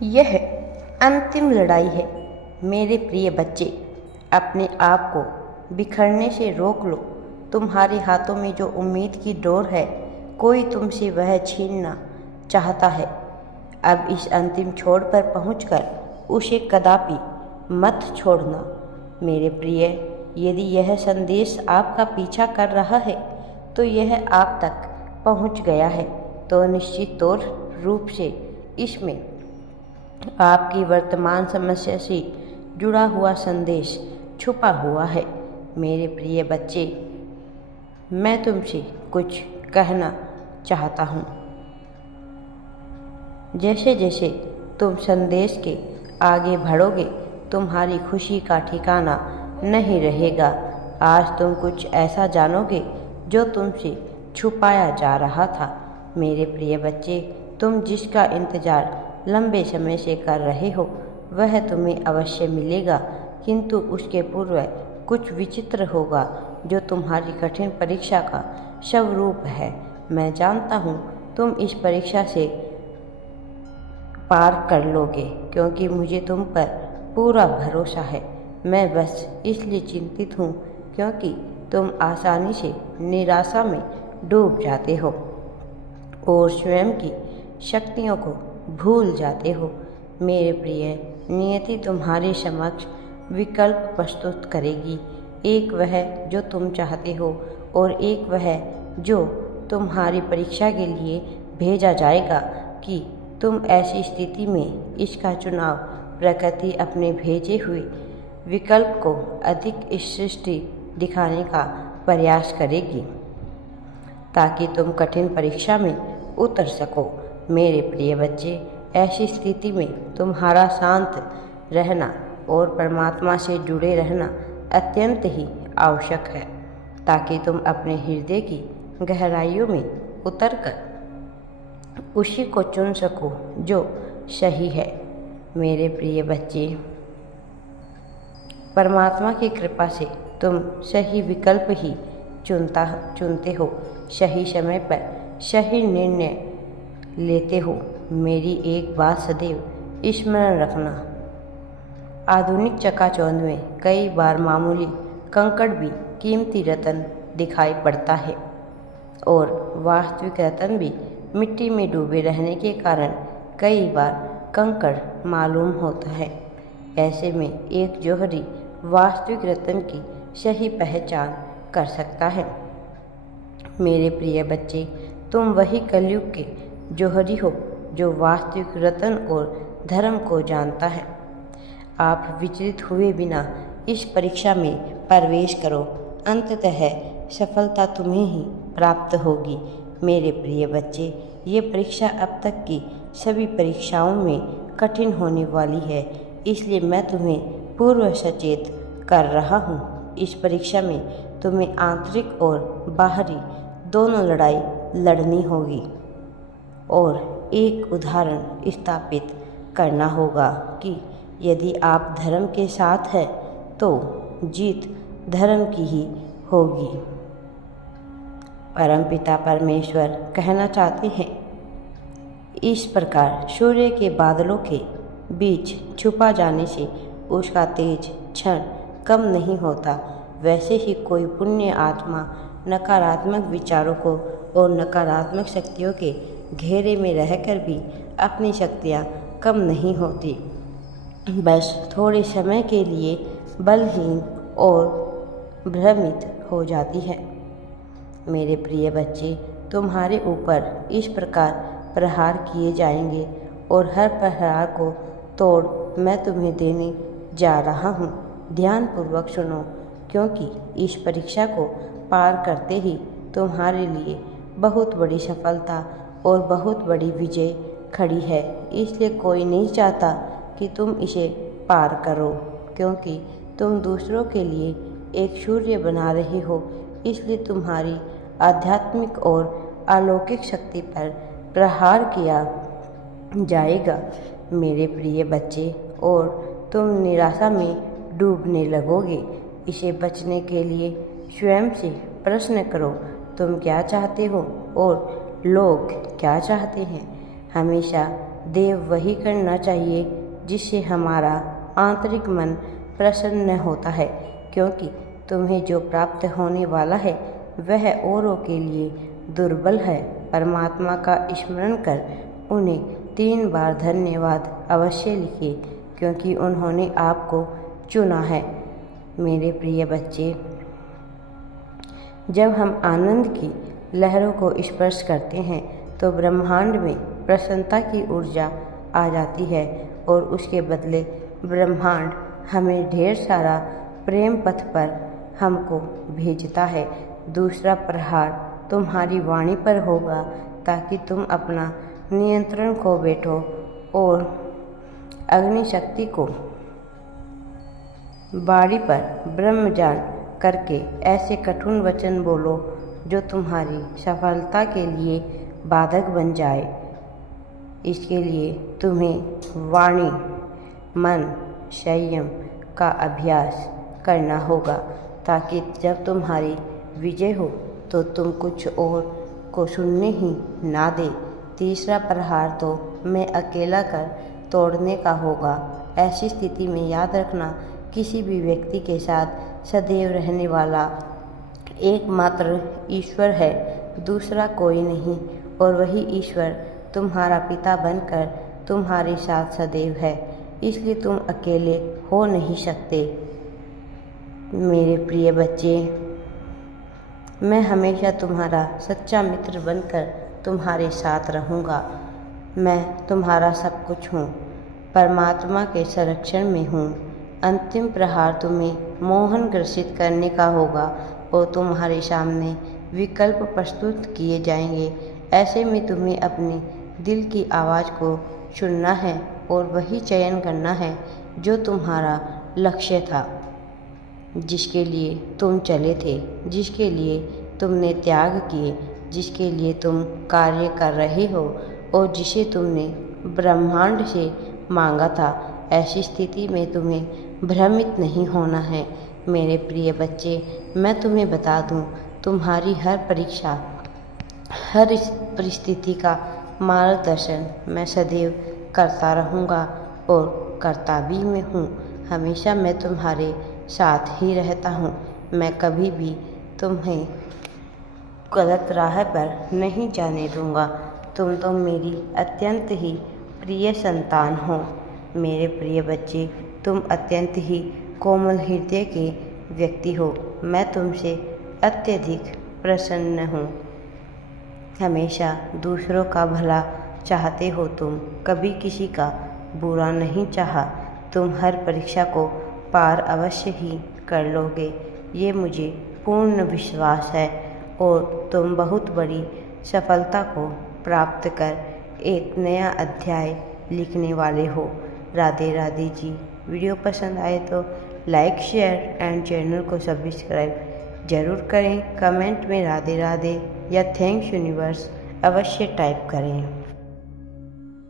यह अंतिम लड़ाई है मेरे प्रिय बच्चे। अपने आप को बिखरने से रोक लो। तुम्हारे हाथों में जो उम्मीद की डोर है, कोई तुमसे वह छीनना चाहता है। अब इस अंतिम छोर पर पहुंचकर उसे कदापि मत छोड़ना मेरे प्रिय। यदि यह संदेश आपका पीछा कर रहा है तो यह आप तक पहुंच गया है, तो निश्चित तौर रूप से इसमें आपकी वर्तमान समस्या से जुड़ा हुआ संदेश छुपा हुआ है। मेरे प्रिय बच्चे, मैं तुमसे कुछ कहना चाहता हूँ। जैसे जैसे तुम संदेश के आगे बढ़ोगे, तुम्हारी खुशी का ठिकाना नहीं रहेगा। आज तुम कुछ ऐसा जानोगे जो तुमसे छुपाया जा रहा था। मेरे प्रिय बच्चे, तुम जिसका इंतज़ार लंबे समय से कर रहे हो वह तुम्हें अवश्य मिलेगा, किंतु उसके पूर्व कुछ विचित्र होगा जो तुम्हारी कठिन परीक्षा का स्वरूप है। मैं जानता हूँ तुम इस परीक्षा से पार कर लोगे, क्योंकि मुझे तुम पर पूरा भरोसा है। मैं बस इसलिए चिंतित हूँ क्योंकि तुम आसानी से निराशा में डूब जाते हो और स्वयं की शक्तियों को भूल जाते हो। मेरे प्रिय, नियति तुम्हारे समक्ष विकल्प प्रस्तुत करेगी। एक वह जो तुम चाहते हो और एक वह जो तुम्हारी परीक्षा के लिए भेजा जाएगा कि तुम ऐसी स्थिति में इसका चुनाव प्रकृति अपने भेजे हुए विकल्प को अधिक सृष्टि दिखाने का प्रयास करेगी ताकि तुम कठिन परीक्षा में उतर सको। मेरे प्रिय बच्चे, ऐसी स्थिति में तुम्हारा शांत रहना और परमात्मा से जुड़े रहना अत्यंत ही आवश्यक है, ताकि तुम अपने हृदय की गहराइयों में उतरकर उसी को चुन सको जो सही है। मेरे प्रिय बच्चे, परमात्मा की कृपा से तुम सही विकल्प ही चुनते हो, सही समय पर सही निर्णय लेते हो। मेरी एक बात सदैव स्मरण रखना, आधुनिक चकाचौंध में कई बार मामूली कंकड़ भी कीमती रत्न दिखाई पड़ता है और वास्तविक रत्न भी मिट्टी में डूबे रहने के कारण कई बार कंकड़ मालूम होता है। ऐसे में एक जौहरी वास्तविक रत्न की सही पहचान कर सकता है। मेरे प्रिय बच्चे, तुम वही कलयुग के जौहरी हो जो वास्तविक रत्न और धर्म को जानता है। आप विचलित हुए बिना इस परीक्षा में प्रवेश करो, अंततः सफलता तुम्हें ही प्राप्त होगी। मेरे प्रिय बच्चे, ये परीक्षा अब तक की सभी परीक्षाओं में कठिन होने वाली है, इसलिए मैं तुम्हें पूर्व सचेत कर रहा हूँ। इस परीक्षा में तुम्हें आंतरिक और बाहरी दोनों लड़ाई लड़नी होगी और एक उदाहरण स्थापित करना होगा कि यदि आप धर्म के साथ हैं तो जीत धर्म की ही होगी। परमपिता परमेश्वर कहना चाहते हैं, इस प्रकार सूर्य के बादलों के बीच छुपा जाने से उसका तेज क्षण कम नहीं होता, वैसे ही कोई पुण्य आत्मा नकारात्मक विचारों को और नकारात्मक शक्तियों के घेरे में रहकर भी अपनी शक्तियाँ कम नहीं होती, बस थोड़े समय के लिए बलहीन और भ्रमित हो जाती है। मेरे प्रिय बच्चे, तुम्हारे ऊपर इस प्रकार प्रहार किए जाएंगे और हर प्रहार को तोड़ मैं तुम्हें देने जा रहा हूँ। ध्यानपूर्वक सुनो, क्योंकि इस परीक्षा को पार करते ही तुम्हारे लिए बहुत बड़ी सफलता और बहुत बड़ी विजय खड़ी है। इसलिए कोई नहीं चाहता कि तुम इसे पार करो, क्योंकि तुम दूसरों के लिए एक सूर्य बना रहे हो। इसलिए तुम्हारी आध्यात्मिक और अलौकिक शक्ति पर प्रहार किया जाएगा मेरे प्रिय बच्चे, और तुम निराशा में डूबने लगोगे। इसे बचने के लिए स्वयं से प्रश्न करो, तुम क्या चाहते हो और लोग क्या चाहते हैं। हमेशा देव वही करना चाहिए जिससे हमारा आंतरिक मन प्रसन्न होता है, क्योंकि तुम्हें जो प्राप्त होने वाला है वह औरों के लिए दुर्बल है। परमात्मा का स्मरण कर उन्हें 3 बार धन्यवाद अवश्य लिखिए, क्योंकि उन्होंने आपको चुना है। मेरे प्रिय बच्चे, जब हम आनंद की लहरों को स्पर्श करते हैं तो ब्रह्मांड में प्रसन्नता की ऊर्जा आ जाती है और उसके बदले ब्रह्मांड हमें ढेर सारा प्रेम पथ पर हमको भेजता है। दूसरा प्रहार तुम्हारी वाणी पर होगा ताकि तुम अपना नियंत्रण खो बैठो और अग्नि शक्ति को बाड़ी पर ब्रह्मजान करके ऐसे कठोर वचन बोलो जो तुम्हारी सफलता के लिए बाधक बन जाए। इसके लिए तुम्हें वाणी मन संयम का अभ्यास करना होगा, ताकि जब तुम्हारी विजय हो तो तुम कुछ और को सुनने ही ना दे। तीसरा प्रहार तो मैं अकेला कर तोड़ने का होगा। ऐसी स्थिति में याद रखना, किसी भी व्यक्ति के साथ सदैव रहने वाला एकमात्र ईश्वर है, दूसरा कोई नहीं, और वही ईश्वर तुम्हारा पिता बनकर तुम्हारे साथ सदैव है, इसलिए तुम अकेले हो नहीं सकते। मेरे प्रिय बच्चे, मैं हमेशा तुम्हारा सच्चा मित्र बनकर तुम्हारे साथ रहूँगा। मैं तुम्हारा सब कुछ हूँ, परमात्मा के संरक्षण में हूँ। अंतिम प्रहार तुम्हें मोहन ग्रसित करने का होगा और तुम्हारे सामने विकल्प प्रस्तुत किए जाएंगे। ऐसे में तुम्हें अपने दिल की आवाज़ को सुनना है और वही चयन करना है जो तुम्हारा लक्ष्य था, जिसके लिए तुम चले थे, जिसके लिए तुमने त्याग किए, जिसके लिए तुम कार्य कर रहे हो और जिसे तुमने ब्रह्मांड से मांगा था। ऐसी स्थिति में तुम्हें भ्रमित नहीं होना है। मेरे प्रिय बच्चे, मैं तुम्हें बता दूं, तुम्हारी हर परीक्षा, हर परिस्थिति का मार्गदर्शन मैं सदैव करता रहूँगा और करता भी मैं हूँ। हमेशा मैं तुम्हारे साथ ही रहता हूँ। मैं कभी भी तुम्हें गलत राह पर नहीं जाने दूँगा। तुम तो मेरी अत्यंत ही प्रिय संतान हो। मेरे प्रिय बच्चे, तुम अत्यंत ही कोमल हृदय के व्यक्ति हो। मैं तुमसे अत्यधिक प्रसन्न हूँ। हमेशा दूसरों का भला चाहते हो तुम, कभी किसी का बुरा नहीं चाहा। तुम हर परीक्षा को पार अवश्य ही कर लोगे, ये मुझे पूर्ण विश्वास है, और तुम बहुत बड़ी सफलता को प्राप्त कर एक नया अध्याय लिखने वाले हो। राधे राधे जी। वीडियो पसंद आए तो लाइक, शेयर एंड चैनल को सब्सक्राइब ज़रूर करें। कमेंट में राधे राधे या थैंक्स यूनिवर्स अवश्य टाइप करें।